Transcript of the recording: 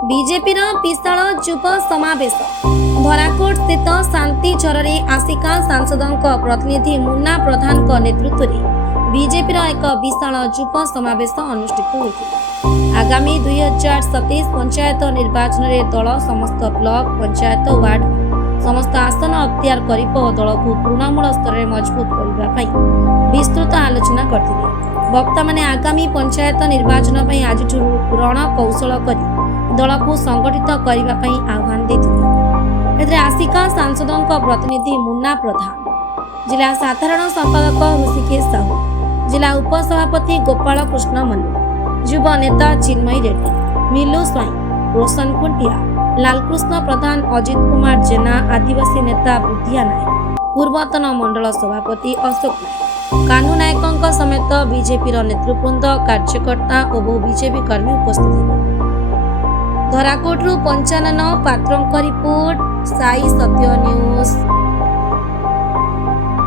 बीजेपीर विशाल युव समावेश धराकोट स्थित शांति झरे आसिका सांसदों प्रतिनिधि मुन्ना प्रधान नेतृत्व में बीजेपीर एक विशाल युव समावेश अनुष्ठित होता। आगामी 2027 पंचायत निर्वाचन में दल समस्त ब्लॉक पंचायत वार्ड समस्त आसन अख्तियार कर दल को तृणमूल स्तर में मजबूत करने विस्तृत आलोचना करते। वक्ता मैंने आगामी पंचायत निर्वाचन आज रण कौशल कर दल को संगठित करने आह्वान देते। आसिका सांसदों प्रतिनिधि मुन्ना प्रधान, जिला साधारण संपादक ऋषिकेश साहू, जिला उपसभापति गोपाल कृष्ण मल्लिक, युवा नेता चिन्मयी रेड्डी, मिलू स्वाई, रोशन खुंटिया, लालकृष्ण प्रधान, अजित कुमार जेना, आदिवासी नेता बुद्धिया नायक, पूर्वतन मंडल सभापति अशोक नायक, कानू नायकों समेत बीजेपी नेतृवृंद, कार्यकर्ता और बहु बीजेपी कर्मी उपस्थित थे। धराकोटरू पंचानन पात्रों रिपोर्ट, साई सत्य न्यूज।